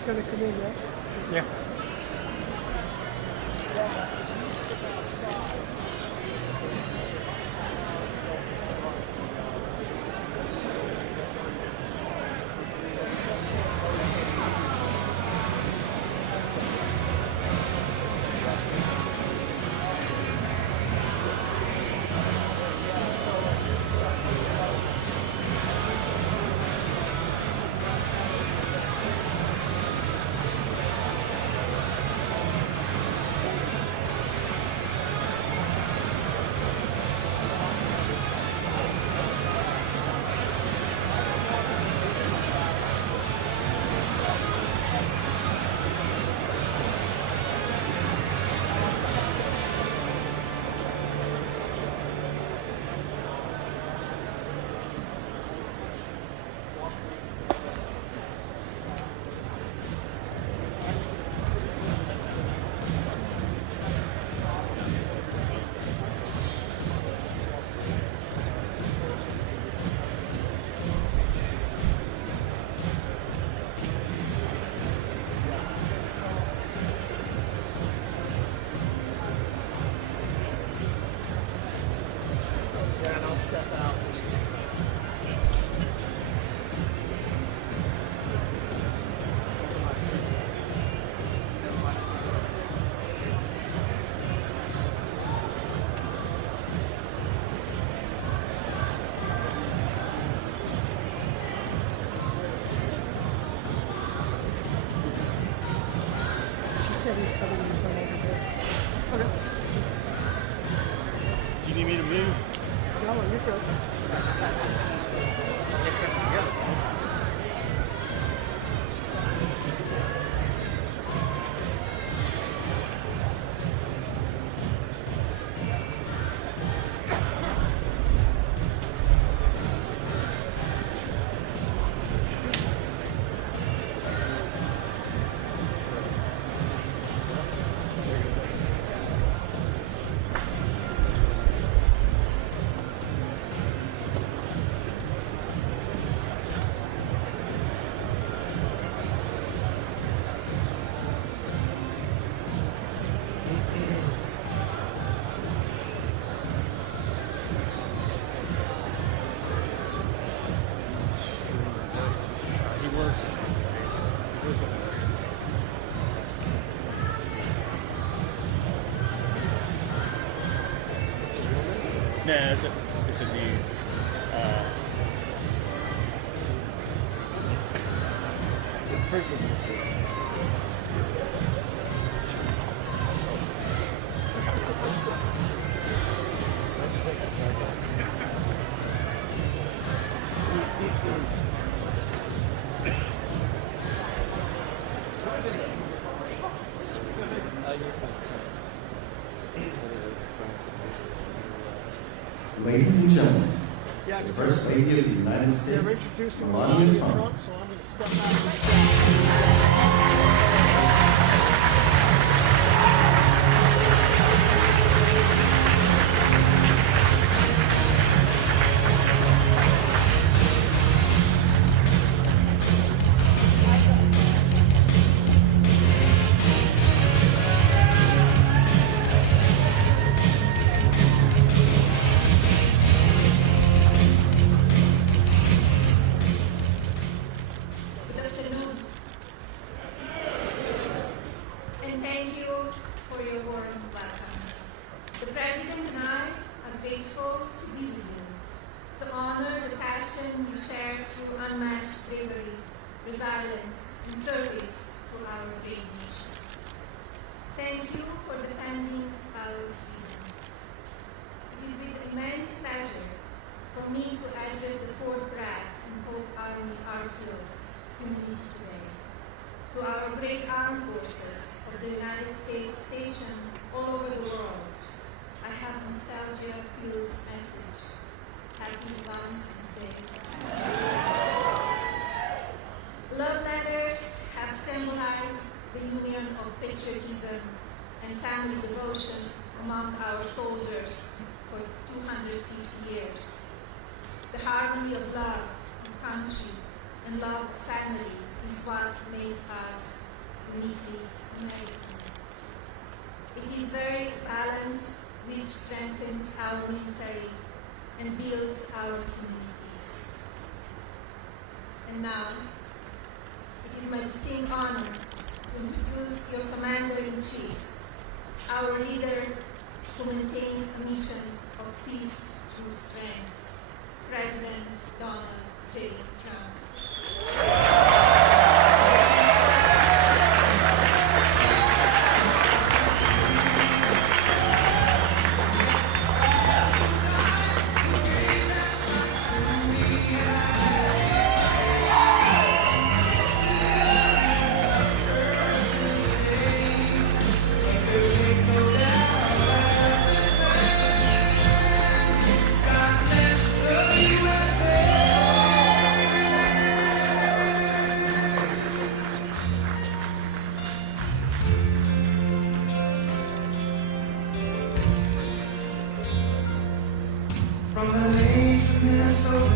He's going to come in, yeah? Yeah. need me to move? No, you're good. No, it's a new. Prison. Ladies and gentlemen, Yes. the First Lady of the United They're States, introducing Melania Trump, Trump. so I'm going to step out of the Good afternoon, and thank you for your warm welcome. The President and I are grateful to be with you, to honor the passion you share through unmatched bravery, resilience, and service to our great nation. Thank you for defending our freedom. It is with immense pleasure for me to address the Fort Bragg and Pope Army Airfield community today. To our great armed forces of the United States stationed all over the world, I have a nostalgia-filled message. Happy Valentine's Day. Love letters have symbolized the union of patriotism and family devotion among our soldiers for 250 years. The harmony of love of country and love of family is what makes us uniquely American. It is very balanced, which strengthens our military and builds our communities. And now, it is my distinct honor to introduce your Commander-in-Chief, our leader who maintains a mission of peace through strength, President Donald J. Trump. From the lakes of Minnesota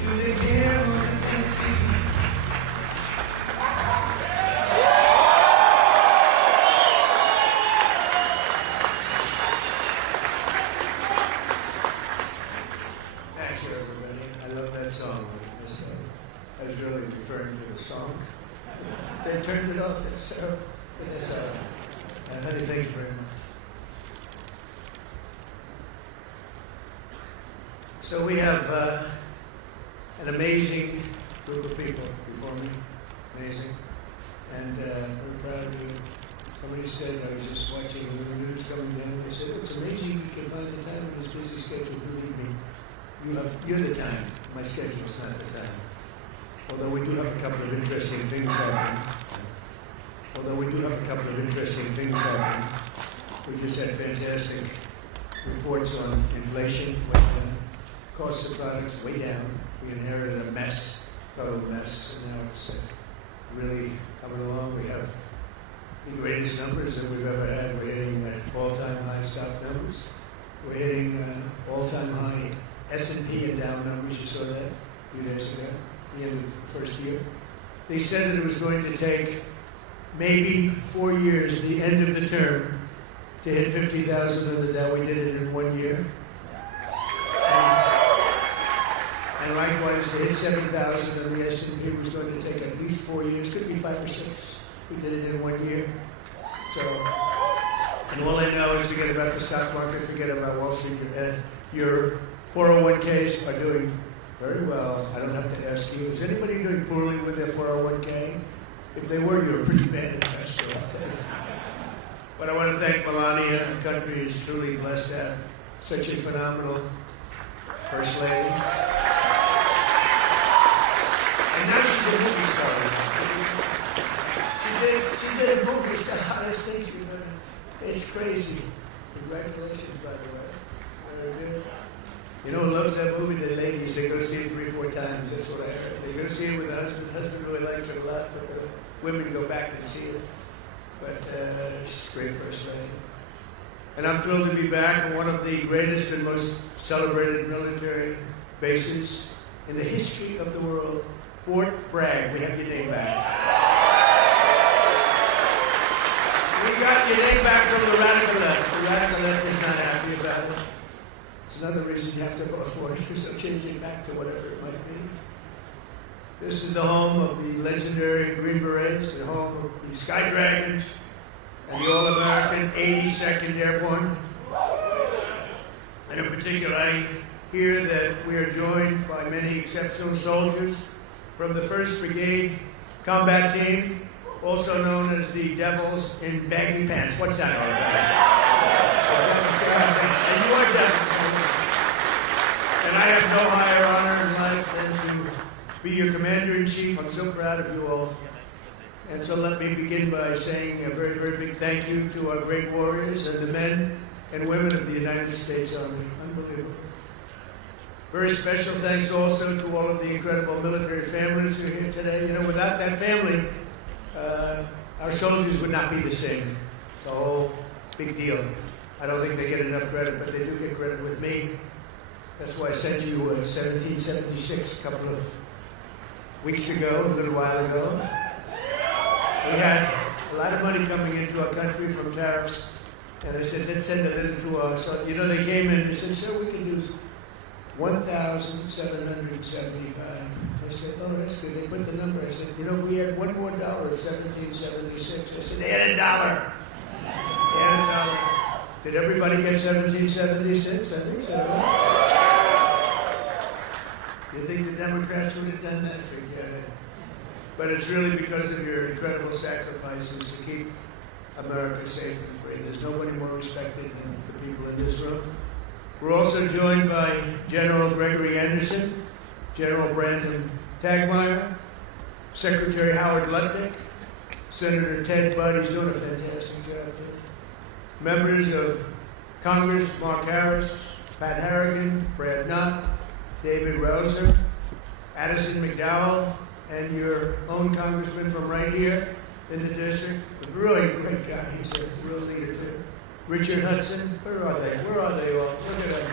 to the hills of Tennessee. Thank you, everybody. I love that song. I was really referring to the song. They turned it off. That's honey, thank you very much. So we have an amazing group of people before me, amazing, and we're proud of you. Somebody said, I was just watching the news coming down, they said, it's amazing you can find busy schedule, believe me. You're the time. My schedule's not the time. Although we do have a couple of interesting things happening. We just had fantastic reports on inflation, went down, cost of products way down. We inherited a mess, total mess, and now it's really coming along. We have the greatest numbers that we've ever had. We're hitting all-time high stock numbers. We're hitting all-time high S&P and Dow numbers. You saw that a few days ago, the end of the first year. They said that it was going to take maybe 4 years, the end of the term, to hit 50,000 on the Dow. We did it in 1 year. And likewise, to hit 7,000 on the S&P was going to take at least 4 years, could be 5 or 6. We did it in 1 year. So, and all I know is forget about the stock market, forget about Wall Street. Your 401ks are doing very well. I don't have to ask you. Is anybody doing poorly with their 401k? If they were, you're a pretty bad investor, I'll tell you. But I want to thank Melania. The country is truly blessed to have such a phenomenal First Lady. And now she's a movie star. She did a movie. It's the hottest thing she's ever. It's crazy. Congratulations, by the way. Very good. You know who loves that movie? The ladies. They go see it 3 or 4 times. That's what I heard. They go see it with the husband. The husband really likes it a lot, but the women go back and see it. But she's a great First Lady. And I'm thrilled to be back in one of the greatest and most celebrated military bases in the history of the world, Fort Bragg. We have your name back. We got your name back from the radical left. The radical left is not happy about it. It's another reason you have to vote for it, because they'll change it back to whatever it might be. This is the home of the legendary Green Berets, the home of the Sky Dragons, and the All-American 82nd Airborne. And in particular, I hear that we are joined by many exceptional soldiers from the 1st Brigade Combat Team, also known as the Devils in Baggy Pants. What's that all about? And you are Devils. And I have no higher honor in life than to be your Commander-in-Chief. I'm so proud of you all. And so let me begin by saying a very, very big thank you to our great warriors and the men and women of the United States Army. Unbelievable. Very special thanks also to all of the incredible military families who are here today. You know, without that family, our soldiers would not be the same. It's a whole big deal. I don't think they get enough credit, but they do get credit with me. That's why I sent you 1776 a couple of weeks ago, a little while ago. We had a lot of money coming into our country from tariffs, and I said, let's send a little to us. So, you know, they came in and they said, sir, we can do 1,775. I said, oh, that's good. They put the number. I said, you know, we had $1 more, 1776. I said, they had $1. They had $1. Did everybody get 1776? I think so. Do you think the Democrats would have done that? Forget it. But it's really because of your incredible sacrifices to keep America safe and free. There's nobody more respected than the people in this room. We're also joined by General Gregory Anderson, General Brandon Tagmeyer, Secretary Howard Lutnick, Senator Ted Budd. He's doing a fantastic job too. Members of Congress, Mark Harris, Pat Harrigan, Brad Nutt, David Rouser, Addison McDowell, and your own congressman from right here in the district. A really great guy. He's a real leader too. Richard Hudson. Where are they? Where are they all? Look at them.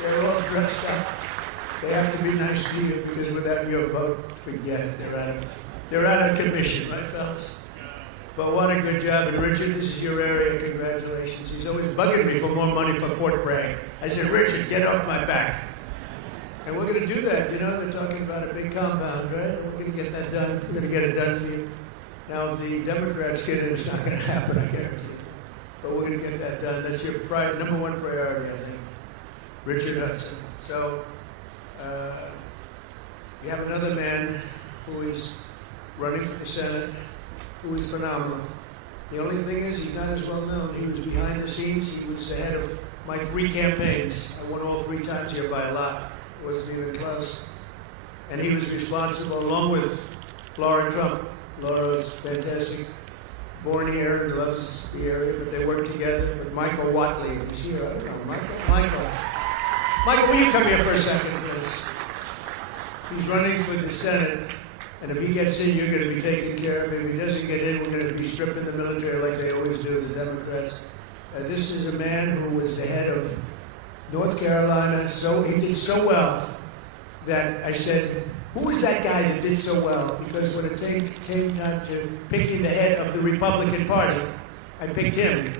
They're all dressed up. They have to be nice to you because without your vote, forget it. They're out of commission, right, fellas? But what a good job. And Richard, this is your area. Congratulations. He's always bugging me for more money for Fort Bragg. I said, Richard, get off my back. And we're going to do that. You know, they're talking about a big compound, right? We're going to get that done. We're going to get it done for you. Now, if the Democrats get it, it's not going to happen, I guarantee you. But we're going to get that done. That's your number one priority, I think. Richard Hudson. So, you have another man who is running for the Senate, who is phenomenal. The only thing is, he's not as well known. He was behind the scenes. He was the head of my 3 campaigns. I won all 3 times here by a lot. It wasn't even close. And he was responsible, along with Laura Trump. Laura was fantastic. Born here and loves the area, but they work together. But Michael Watley, he's here. I don't know, Michael, will you come here for a second, please? He's running for the Senate, and if he gets in, you're going to be taken care of. If he doesn't get in, we're going to be stripping the military like they always do, the Democrats. This is a man who was the head of North Carolina. He did so well that I said, who was that guy that did so well? Because when it came time to picking the head of the Republican Party, I picked him.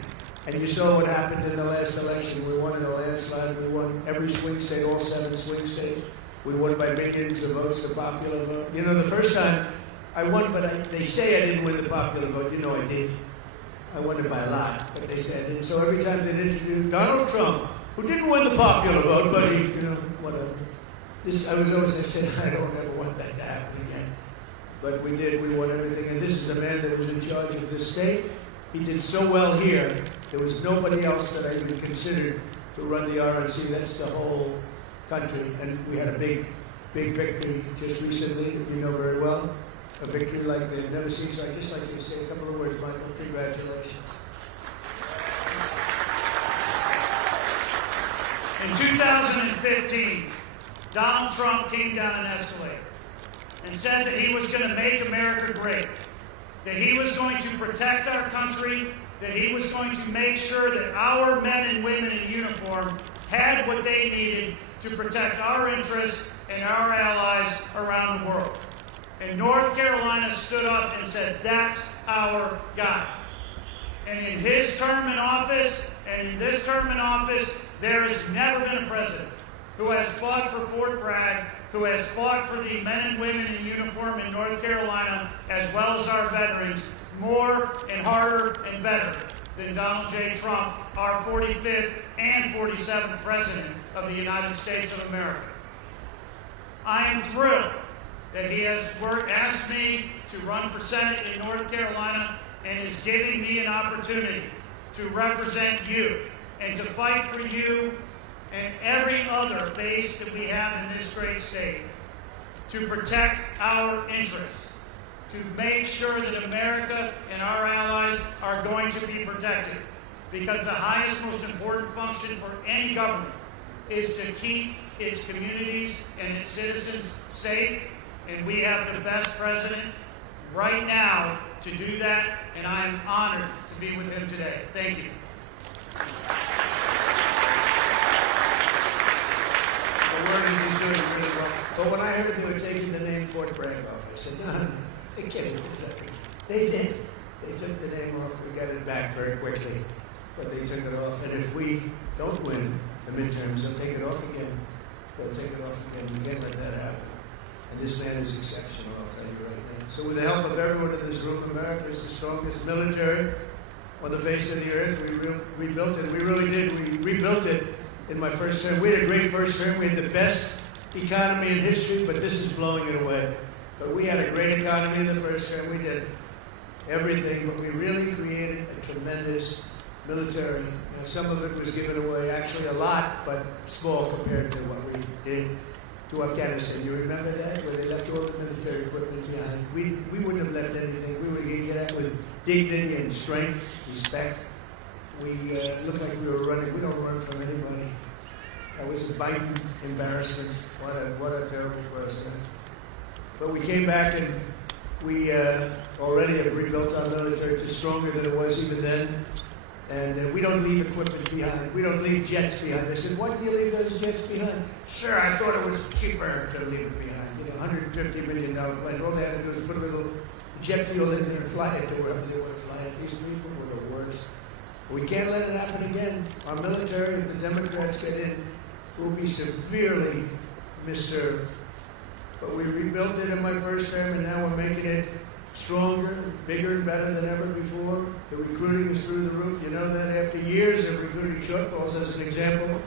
And you saw what happened in the last election. We won in a landslide. We won every swing state, all 7 swing states. We won by millions of votes, the popular vote. You know, the first time I won, but they say I didn't win the popular vote. You know I did. I won it by a lot, but they said I didn't. So every time they'd introduce Donald Trump, who didn't win the popular vote, but he, whatever. I said, I don't ever want that to happen again. But we did, we won everything. And this is the man that was in charge of this state. He did so well here, there was nobody else that I even considered to run the RNC. That's the whole country. And we had a big victory just recently that you know very well. A victory like they've never seen. So I'd just like you to say a couple of words, Michael. Congratulations. In 2015, Donald Trump came down an escalator and said that he was going to make America great, that he was going to protect our country, that he was going to make sure that our men and women in uniform had what they needed to protect our interests and our allies around the world. And North Carolina stood up and said, that's our guy. And in his term in office, and in this term in office, there has never been a president who has fought for Fort Bragg, who has fought for the men and women in uniform in North Carolina, as well as our veterans, more and harder and better than Donald J. Trump, our 45th and 47th President of the United States of America. I am thrilled that he has asked me to run for Senate in North Carolina and is giving me an opportunity to represent you and to fight for you and every other base that we have in this great state, to protect our interests, to make sure that America and our allies are going to be protected. Because the highest, most important function for any government is to keep its communities and its citizens safe, and we have the best president right now to do that, and I am honored to be with him today. Thank you. The word is he's doing really well. But when I heard they were taking the name Fort Bragg off, I said, no, they can't do that. They did. They took the name off. We got it back very quickly. But they took it off. And if we don't win the midterms, they'll take it off again. They'll take it off again. You can't let that happen. And this man is exceptional, I'll tell you right now. So with the help of everyone in this room, America is the strongest military on the face of the earth. We rebuilt it. We really did. We rebuilt it in my first term. We had a great first term. We had the best economy in history, but this is blowing it away. But we had a great economy in the first term. We did everything, but we really created a tremendous military. You know, some of it was given away, actually a lot, but small compared to what we did to Afghanistan. You remember that? Where they left all the military equipment behind. We wouldn't have left anything. We would get that with dignity and strength, respect. We looked like we were running. We don't run from anybody. That was a Biden embarrassment. What a terrible president. But we came back and we already have rebuilt our military to stronger than it was even then. And we don't leave equipment behind. We don't leave jets behind. They said, why do you leave those jets behind? Sure, I thought it was cheaper to leave it behind. You know, $150 million plane. All they had to do was put a little jet fuel in there and fly it to wherever they want to fly it. These people were the worst. We can't let it happen again. Our military, if the Democrats get in, will be severely misserved. But we rebuilt it in my first term, and now we're making it stronger, bigger, better than ever before. The recruiting is through the roof. You know that after years of recruiting shortfalls, as an example,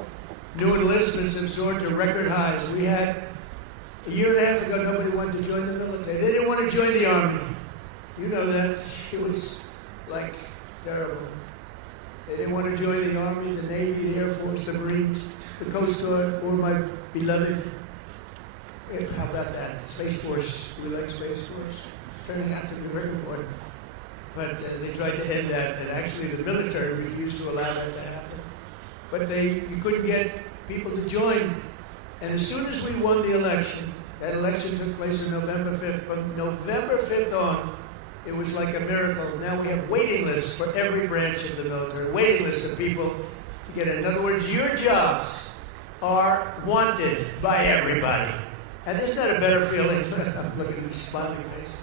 new enlistments have soared to record highs. We had, a year and a half ago, nobody wanted to join the military. They didn't want to join the Army. You know that. It was, like, terrible. They didn't want to join the Army, the Navy, the Air Force, the Marines, the Coast Guard, or my beloved, how about that, Space Force. We like Space Force. It's turning out to be very important. But they tried to end that, and actually the military refused to allow that to happen. But you couldn't get people to join. And as soon as we won the election, that election took place on November 5th. From November 5th on, it was like a miracle. Now we have waiting lists for every branch of the military, waiting lists of people to get in. In other words, your jobs are wanted by everybody. And isn't that a better feeling? I'm looking at these smiling faces.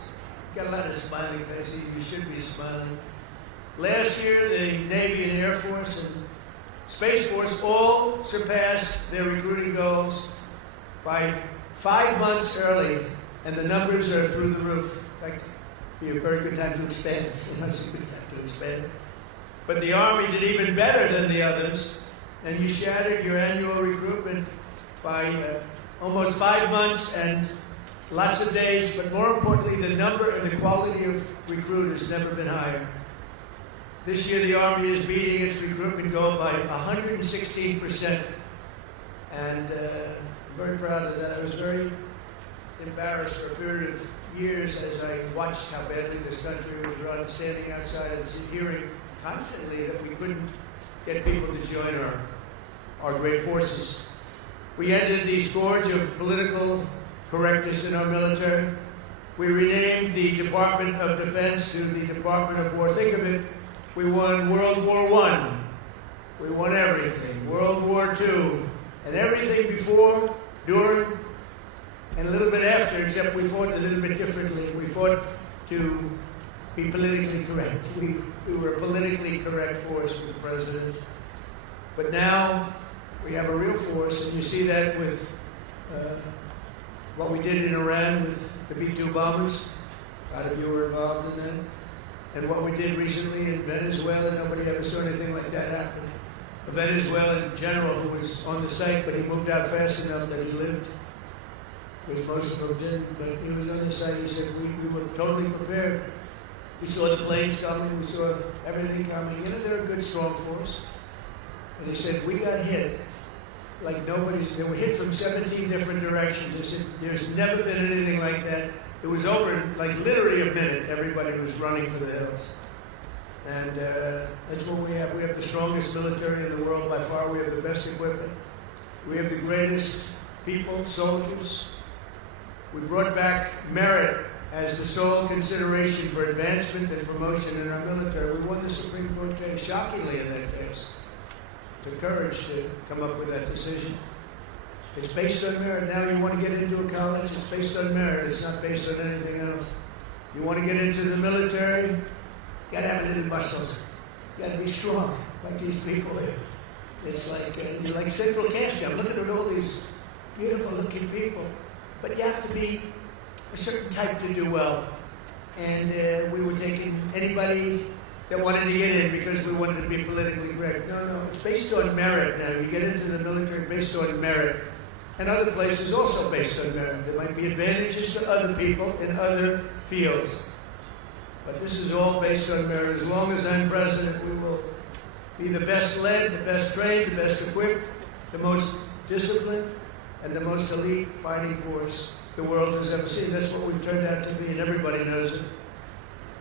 Got a lot of smiling faces. You should be smiling. Last year, the Navy and Air Force and Space Force all surpassed their recruiting goals by 5 months early, and the numbers are through the roof. In fact, it'd be a very good time to expand. It's a good time to expand. But the Army did even better than the others, and you shattered your annual recruitment by almost 5 months and lots of days, but more importantly, the number and the quality of recruiters never been higher. This year, the Army is beating its recruitment goal by 116%, and I'm very proud of that. I was very embarrassed for a period of years as I watched how badly this country was run, standing outside and hearing constantly that we couldn't get people to join our great forces. We ended the scourge of political correctness in our military. We renamed the Department of Defense to the Department of War. Think of it, we won World War I. We won everything. World War II. And everything before, during, and a little bit after, except we fought a little bit differently. We fought to be politically correct. We were a politically correct force with the presidents. But now we have a real force, and you see that with what we did in Iran with the B-2 bombers. A lot of you were involved in that. And what we did recently in Venezuela, nobody ever saw anything like that happen. A Venezuelan general who was on the site, but he moved out fast enough that he lived, because most of them didn't, but he was on the site. He said, we were totally prepared. We saw the planes coming, we saw everything coming. You know, they're a good, strong force. And he said, we got hit like nobody's, they were hit from 17 different directions. He said, there's never been anything like that. It was over in like literally a minute. Everybody was running for the hills. And that's what we have. We have the strongest military in the world by far. We have the best equipment. We have the greatest people, soldiers. We brought back merit as the sole consideration for advancement and promotion in our military. We won the Supreme Court case, shockingly in that case. It took courage to come up with that decision. It's based on merit. Now you want to get into a college, it's based on merit. It's not based on anything else. You want to get into the military, you got to have a little muscle. You got to be strong, like these people here. It's like, you're like central casting. I'm looking at all these beautiful looking people. But you have to be a certain type to do well. And we were taking anybody that wanted to get in because we wanted to be politically correct. No, it's based on merit now. You get into the military based on merit. And other places also based on merit. There might be advantages to other people in other fields. But this is all based on merit. As long as I'm president, we will be the best led, the best trained, the best equipped, the most disciplined, and the most elite fighting force the world has ever seen. That's what we've turned out to be, and everybody knows it.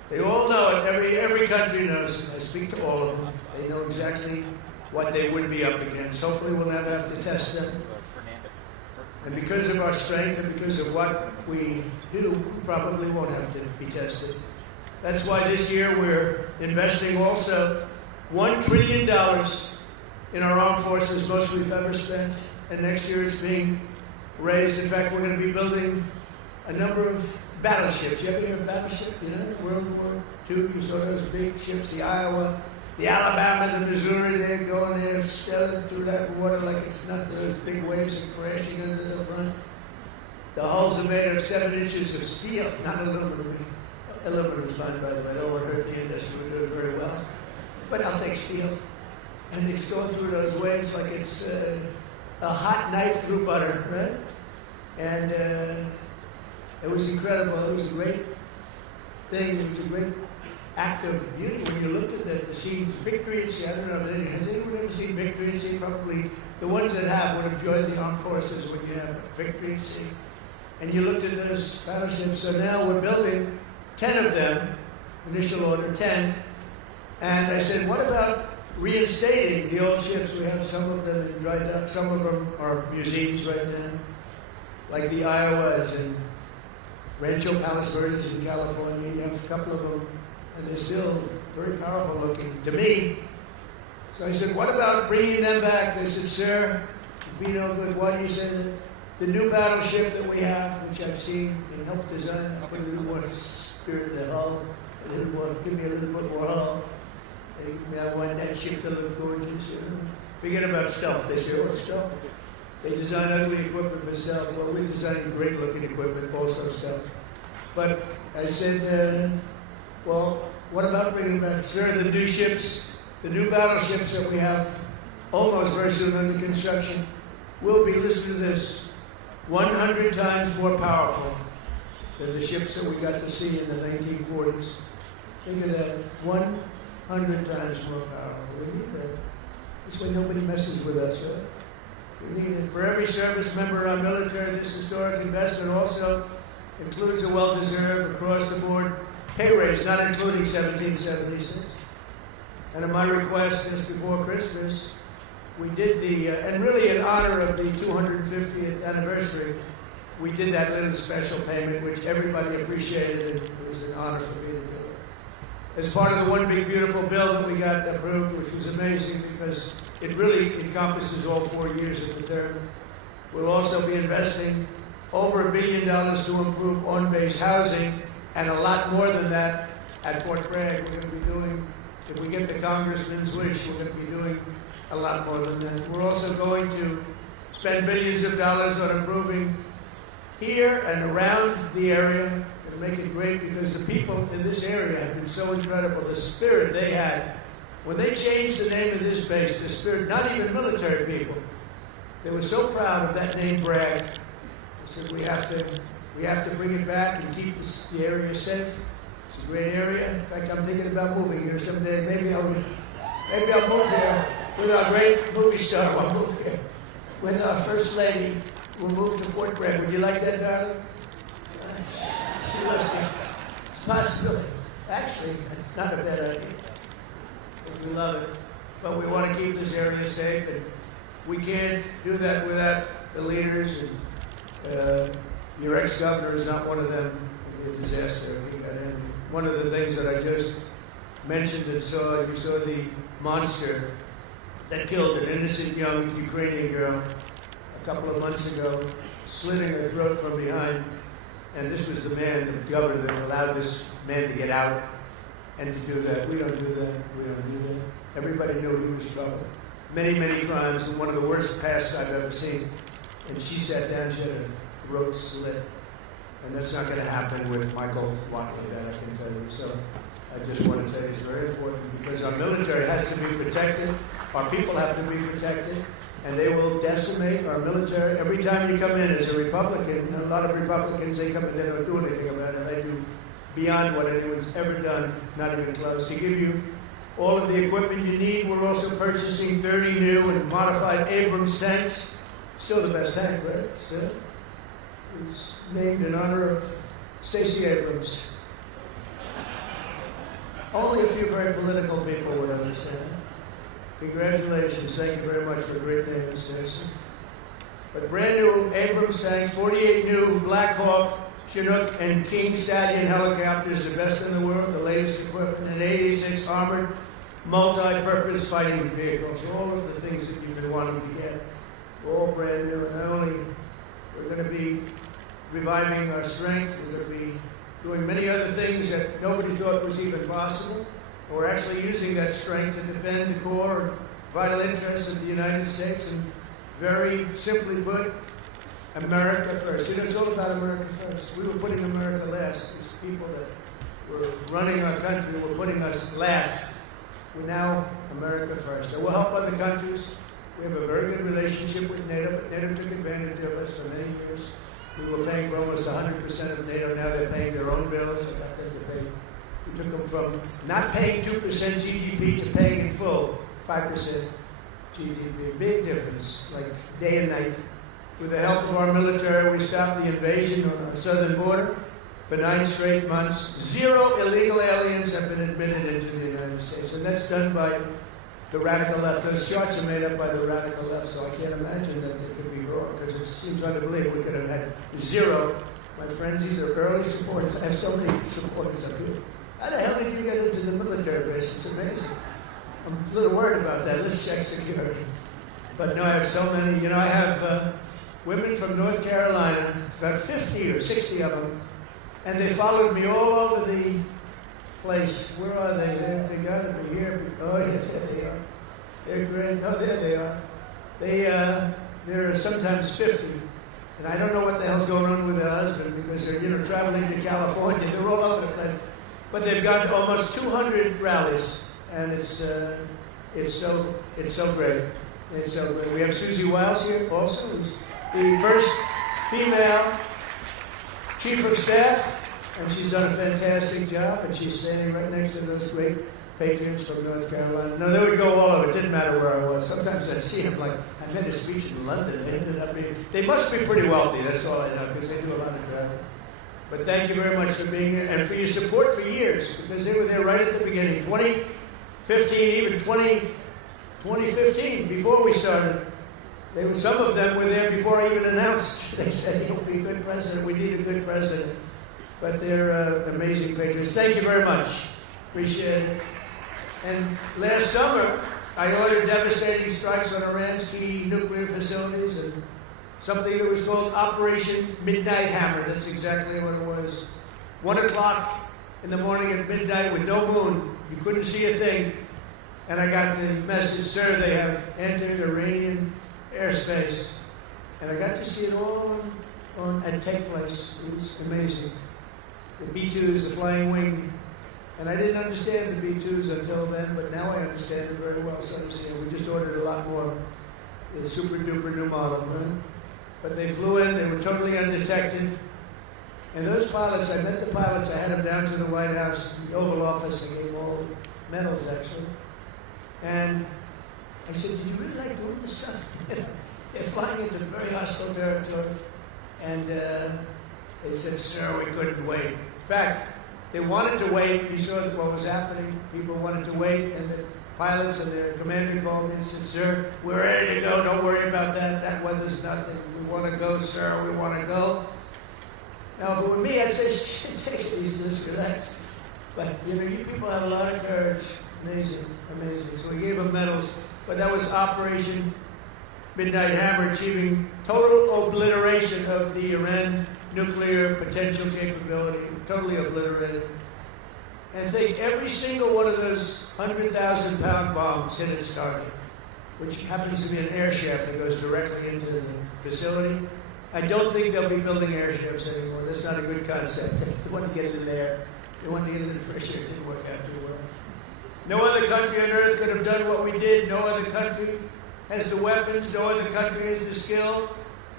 They all know it. Every country knows it. I speak to all of them. They know exactly what they would be up against. Hopefully we'll never have to test them. And because of our strength and because of what we do, we probably won't have to be tested. That's why this year we're investing also $1 trillion in our armed forces, most we've ever spent. And next year it's being raised. In fact, we're going to be building a number of battleships. You ever hear of battleship? You know, World War II, you saw those big ships, the Iowa, the Alabama, the Missouri, they're going there, sailing through that water like it's nothing. Those big waves are crashing into the front. The hulls are made of 7 inches of steel, not aluminum. Aluminum is fine, by the way. I don't want to hurt the industry. We're doing very well. But I'll take steel. And it's going through those waves like it's a hot knife through butter, right? And it was incredible. It was a great thing. It was a great act of beauty when you looked at that, the scenes, Victory at Sea. I don't know, has anyone ever seen Victory at Sea? Probably the ones that have would have joined the armed forces when you have Victory at Sea. And you looked at those battleships, so now we're building 10 of them, initial order 10. And I said, what about reinstating the old ships? We have some of them in dry dock, some of them are museums right now, like the Iowas and Rancho Palos Verdes in California. You have a couple of them, and they're still very powerful looking to me. So I said, what about bringing them back? They said, sir, it'd be no good. Why do you say that? The new battleship that we have, which I've seen and helped design, put a little more spirit in the hull, a little more, give me a little bit more hull. I want that ship to look gorgeous. You know? Forget about stealth. They say, what's stealth? They design ugly equipment for stealth. Well, we're designing great looking equipment, also stealth. But I said, well, what about bringing back, sir, the new ships, the new battleships that we have almost very soon under construction will be, listen to this, 100 times more powerful than the ships that we got to see in the 1940s. Think of that, 100 times more powerful. We need that. That's why nobody messes with us, right? We need it. For every service member in our military, this historic investment also includes a well-deserved, across-the-board pay raise, not including 1776. And at my request just before Christmas, we did the, and really in honor of the 250th anniversary, we did that little special payment, which everybody appreciated, and it was an honor for me to do it. As part of the one big beautiful bill that we got approved, which was amazing because it really encompasses all 4 years of the term, we'll also be investing over $1 billion to improve on-base housing, and a lot more than that at Fort Bragg. We're going to be doing, if we get the congressman's wish, we're going to be doing a lot more than that. We're also going to spend billions of dollars on improving here and around the area and make it great because the people in this area have been so incredible. The spirit they had when they changed the name of this base, the spirit, not even military people, they were so proud of that name Bragg. They said we have to bring it back and keep the area safe. It's a great area. In fact, I'm thinking about moving here someday. Maybe I'll move here with our great movie star. I'll move here with our first lady. We'll move to Fort Bragg. Would you like that, darling? She loves me. It's a possibility. Actually, it's not a bad idea. Because we love it. But we want to keep this area safe, and we can't do that without the leaders. And your ex-governor is not one of them. It would be a disaster if he got in. One of the things that I just mentioned and saw, you saw the monster that killed an innocent young Ukrainian girl a couple of months ago, slitting her throat from behind. And this was the man, the governor, that allowed this man to get out and to do that. We don't do that. We don't do that. Everybody knew he was trouble. Many, many crimes, and one of the worst pasts I've ever seen. And she sat down, she had her throat slit. And that's not going to happen with Michael Watley, that I can tell you. So I just want to tell you it's very important because our military has to be protected. Our people have to be protected. And they will decimate our military. Every time you come in as a Republican, a lot of Republicans, they come in, they don't do anything about it. They do beyond what anyone's ever done, not even close. To give you all of the equipment you need, we're also purchasing 30 new and modified Abrams tanks. Still the best tank, right? Still. It was named in honor of Stacey Abrams. Only a few very political people would understand. Congratulations. Thank you very much for a great name, Stacey. But brand new Abrams tanks, 48 new Black Hawk, Chinook, and King Stallion helicopters, the best in the world, the latest equipment, and 86 armored multi-purpose fighting vehicles. All of the things that you've been wanting to get, all brand new. And not only we're going to be reviving our strength, we're going to be doing many other things that nobody thought was even possible. We're actually using that strength to defend the core and vital interests of the United States, and very simply put, America first. You know, it's all about America first. We were putting America last. These people that were running our country were putting us last. We're now America first. And we'll help other countries. We have a very good relationship with NATO, but NATO took advantage of us for many years. We were paying for almost 100% of NATO. Now they're paying their own bills. I got them to pay We took them from not paying 2% GDP to paying in full 5% GDP. Big difference, like day and night. With the help of our military, we stopped the invasion on our southern border for 9 straight months. 0 illegal aliens have been admitted into the United States, and that's done by the radical left. Those charts are made up by the radical left, so I can't imagine that they could be wrong, because it seems unbelievable. We could have had 0. My friends, these are early supporters. I have so many supporters up here. How the hell did you get into the military base? It's amazing. I'm a little worried about that. Let's check security. But no, I have so many. You know, I have women from North Carolina, it's about 50 or 60 of them, and they followed me all over the place. Where are they? They got to be here. Oh, yes, there they are. They're great. Oh, there they are. There are sometimes 50. And I don't know what the hell's going on with their husband, because they're, traveling to California. They're all over the place. But they've got almost 200 rallies, and it's so great. It's so great. We have Susie Wiles here also, who's the first female chief of staff, and she's done a fantastic job, and she's standing right next to those great patriots from North Carolina. No, they would go all over. It didn't matter where I was. Sometimes I'd see them, like, I made a speech in London. They ended up being, they must be pretty wealthy, that's all I know, because they do a lot of travel. But thank you very much for being here, and for your support for years, because they were there right at the beginning. 2015, even 2015, before we started. Some of them were there before I even announced. They said, he'll be a good president. We need a good president. But they're amazing patriots. Thank you very much. Appreciate it. And last summer, I ordered devastating strikes on Iran's key nuclear facilities, and something that was called Operation Midnight Hammer. That's exactly what it was. 1 o'clock in the morning at midnight with no moon. You couldn't see a thing. And I got the message, sir, they have entered Iranian airspace. And I got to see it all and take place. It was amazing. The B-2s, the flying wing. And I didn't understand the B-2s until then, but now I understand it very well. So we just ordered a lot more. A super duper new model, right? But they flew in, they were totally undetected. And those pilots, I met the pilots, I had them down to the White House, the Oval Office, I gave them all medals actually. And I said, did you really like doing this stuff? They're flying into very hostile territory. And they said, sir, we couldn't wait. In fact, they wanted to wait. You saw what was happening. People wanted to wait, and the pilots and their commander called me and said, sir, we're ready to go. Don't worry about that. That weather's nothing. We want to go, sir. We want to go. Now, if it were me, I'd say, shit, take it easy, just relax. But, you people have a lot of courage. Amazing, amazing. So we gave them medals. But that was Operation Midnight Hammer, achieving total obliteration of the Iran nuclear potential capability, totally obliterated. And think every single one of those 100,000-pound bombs hit its target, which happens to be an air shaft that goes directly into the facility. I don't think they'll be building airshafts anymore. That's not a good concept. They want to get into the air. They want to get into the fresh air. It didn't work out too well. No other country on earth could have done what we did. No other country has the weapons. No other country has the skill.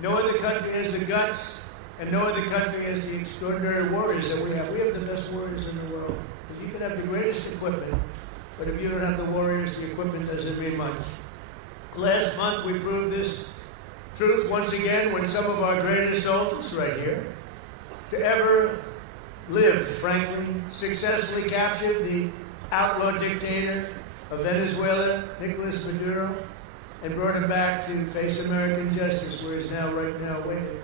No other country has the guts. And no other country has the extraordinary warriors that we have. We have the best warriors in the world. Because you can have the greatest equipment, but if you don't have the warriors, the equipment doesn't mean much. Last month, we proved this truth once again when some of our greatest soldiers, right here, to ever live, frankly, successfully captured the outlaw dictator of Venezuela, Nicolas Maduro, and brought him back to face American justice, where he's right now waiting.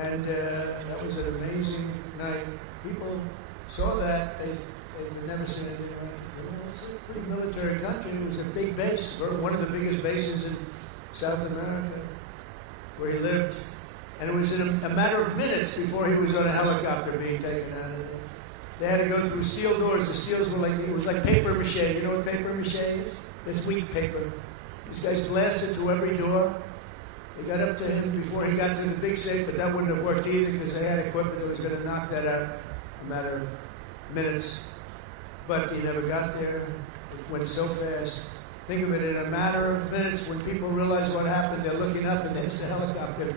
And that was an amazing night. People saw that. They've never seen anything like it. It's a pretty military country. It was a big base, one of the biggest bases in South America, where he lived. And it was in a matter of minutes before he was on a helicopter being taken out of there. They had to go through steel doors. The steels were it was like paper mache. You know what paper mache is? It's weak paper. These guys blasted through every door. They got up to him before he got to the big safe, but that wouldn't have worked either because they had equipment that was going to knock that out in a matter of minutes. But he never got there. It went so fast. Think of it, in a matter of minutes, when people realize what happened, they're looking up and there's the helicopter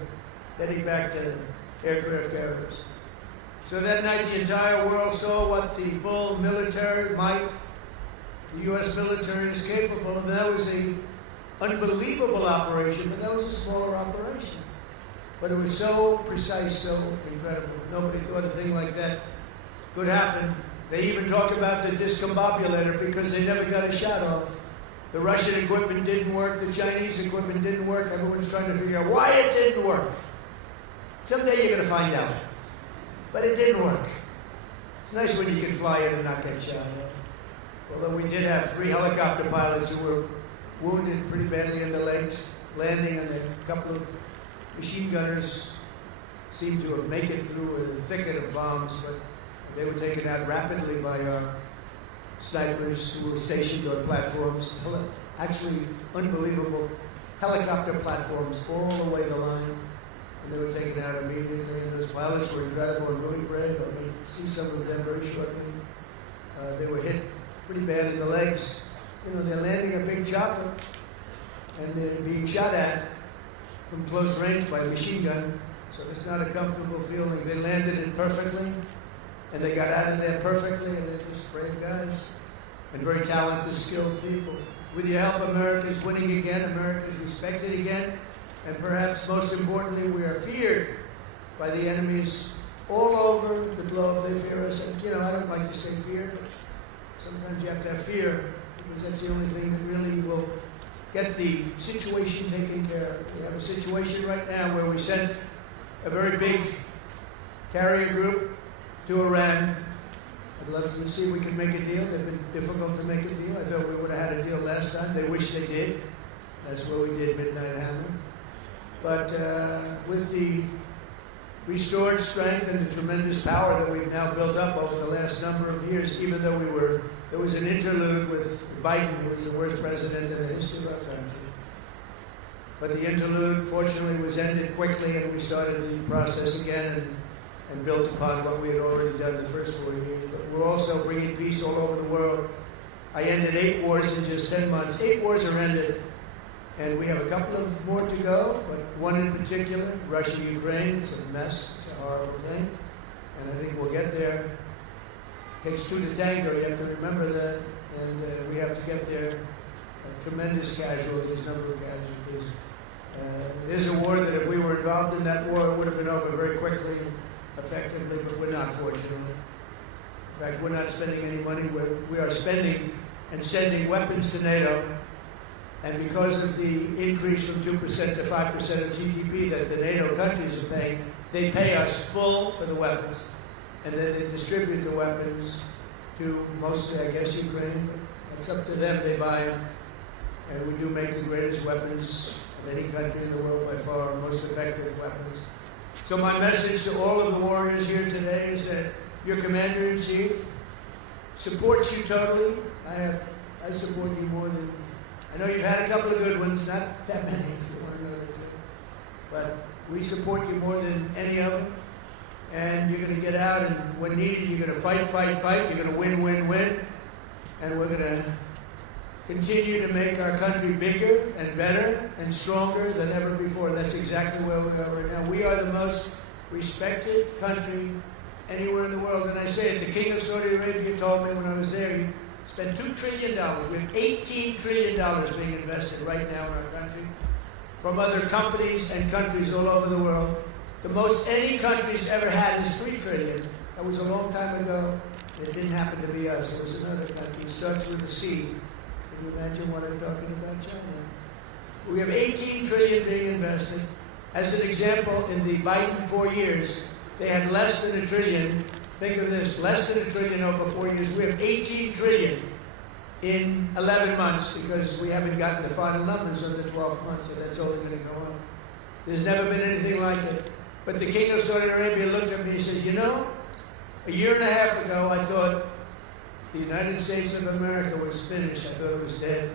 heading back to aircraft carriers. So that night the entire world saw what the full military might, the U.S. military is capable of. That was an unbelievable operation, but that was a smaller operation. But it was so precise, so incredible. Nobody thought a thing like that could happen. They even talked about the discombobulator because they never got a shot off. The Russian equipment didn't work, the Chinese equipment didn't work. Everyone's trying to figure out why it didn't work. Someday you're going to find out. But it didn't work. It's nice when you can fly in and not get shot at. Although we did have 3 helicopter pilots who were wounded pretty badly in the legs, landing, and a couple of machine gunners seemed to have made it through a thicket of bombs, but they were taken out rapidly by our snipers who were stationed on platforms. Actually, unbelievable helicopter platforms all the way the line. And they were taken out immediately, and those pilots were incredible and really brave. I mean, you can see some of them very shortly. They were hit pretty bad in the legs. You know, they're landing a big chopper, and they're being shot at from close range by a machine gun. So it's not a comfortable feeling. They landed it perfectly, and they got out of there perfectly, and they're just brave guys and very talented, skilled people. With your help, America's winning again. America's respected again. And perhaps most importantly, we are feared by the enemies all over the globe. They fear us. And, you know, I don't like to say fear, but sometimes you have to have fear because that's the only thing that really will get the situation taken care of. We have a situation right now where we sent a very big carrier group to Iran. I'd love to see if we can make a deal. They've been difficult to make a deal. I thought we would have had a deal last time. They wish they did. That's what we did, Midnight Hammer. But with the restored strength and the tremendous power that we've now built up over the last number of years, even though there was an interlude with Biden, who was the worst president in the history of our country. But the interlude, fortunately, was ended quickly, and we started the process again and built upon what we had already done the first 4 years. But we're also bringing peace all over the world. I ended 8 wars in just 10 months. 8 wars are ended. And we have a couple of more to go, but one in particular, Russia-Ukraine, it's a mess, it's a horrible thing, and I think we'll get there. It takes 2 to tango, you have to remember that, and we have to get there. Tremendous casualties, number of casualties. It is a war that if we were involved in that war, it would have been over very quickly, effectively, but we're not, fortunately. In fact, we're not spending any money. We are spending and sending weapons to NATO. And because of the increase from 2% to 5% of GDP that the NATO countries are paying, they pay us full for the weapons. And then they distribute the weapons to mostly, I guess, Ukraine. But it's up to them, they buy them. And we do make the greatest weapons of any country in the world by far, most effective weapons. So my message to all of the warriors here today is that your commander-in-chief supports you totally. I support you more than... I know you've had a couple of good ones, not that many, if you want to know the truth. But we support you more than any of them. And you're going to get out, and when needed, you're going to fight, fight, fight. You're going to win, win, win. And we're going to continue to make our country bigger and better and stronger than ever before. That's exactly where we are right now. We are the most respected country anywhere in the world. And I say it, the King of Saudi Arabia told me when I was there, he spent $2 trillion. We have $18 trillion being invested right now in our country from other companies and countries all over the world. The most any country's ever had is $3 trillion. That was a long time ago. It didn't happen to be us. It was another country. It starts with a C. Can you imagine what I'm talking about, China? We have $18 trillion being invested. As an example, in the Biden 4 years, they had less than $1 trillion. Think of this, less than $1 trillion over 4 years. We have $18 trillion in 11 months because we haven't gotten the final numbers on the 12th month, so that's only going to go on. There's never been anything like it. But the King of Saudi Arabia looked at me and said, you know, a year and a half ago, I thought the United States of America was finished. I thought it was dead.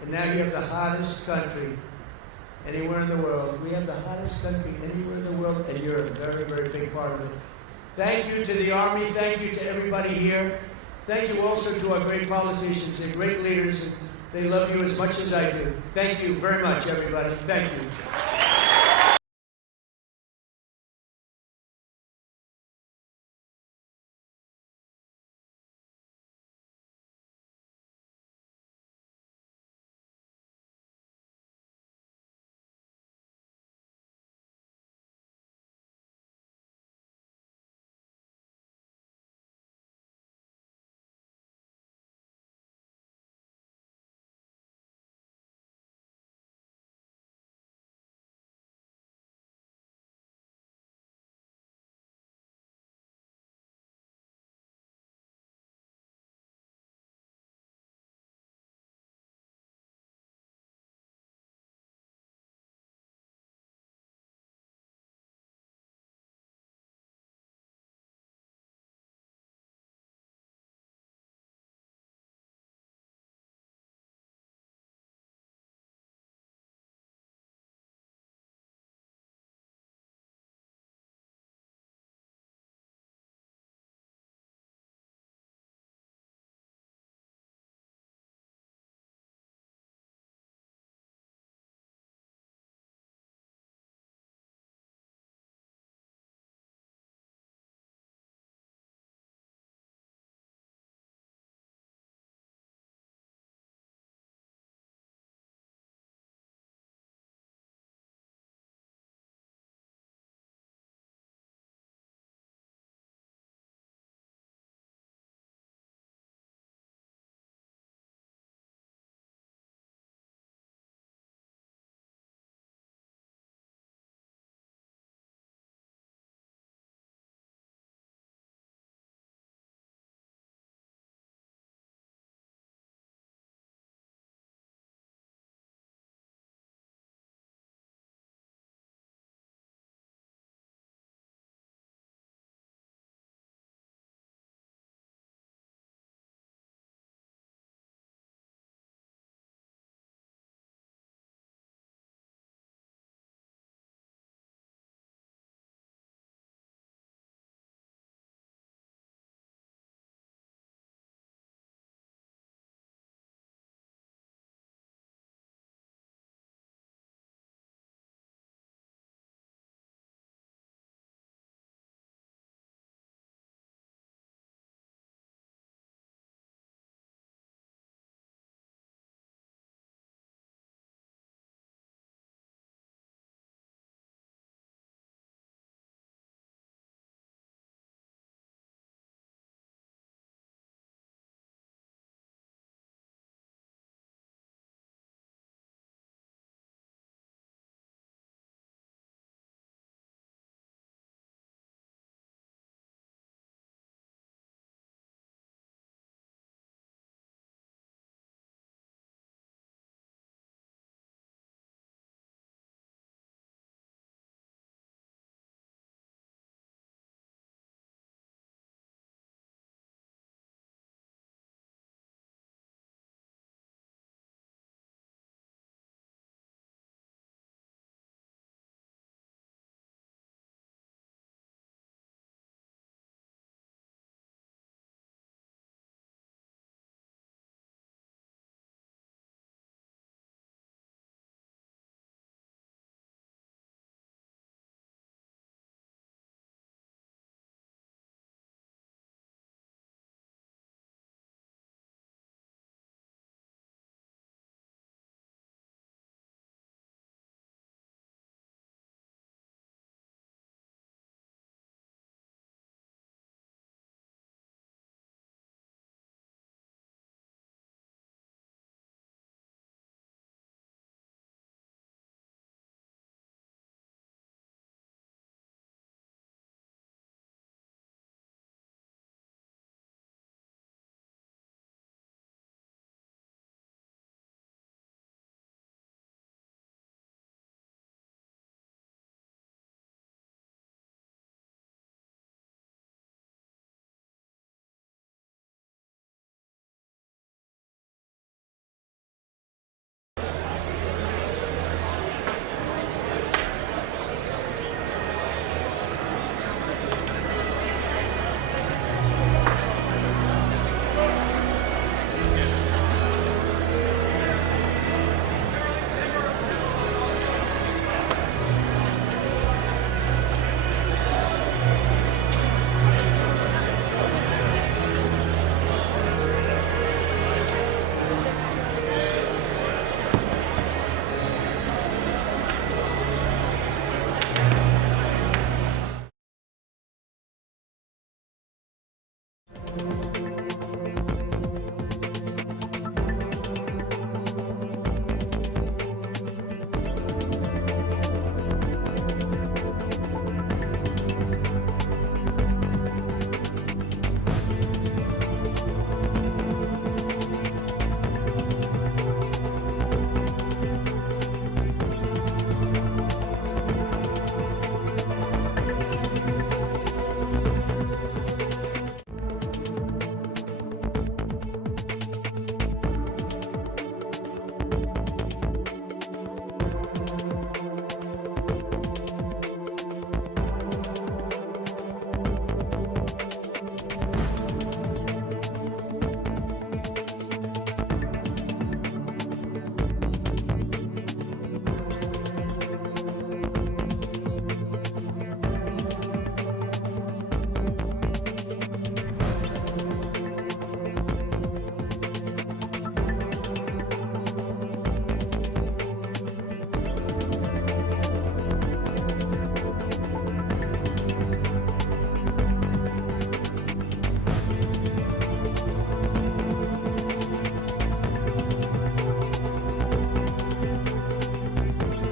And now you have the hottest country anywhere in the world. We have the hottest country anywhere in the world, and you're a very, very big part of it. Thank you to the Army. Thank you to everybody here. Thank you also to our great politicians. They're great leaders, and they love you as much as I do. Thank you very much, everybody. Thank you.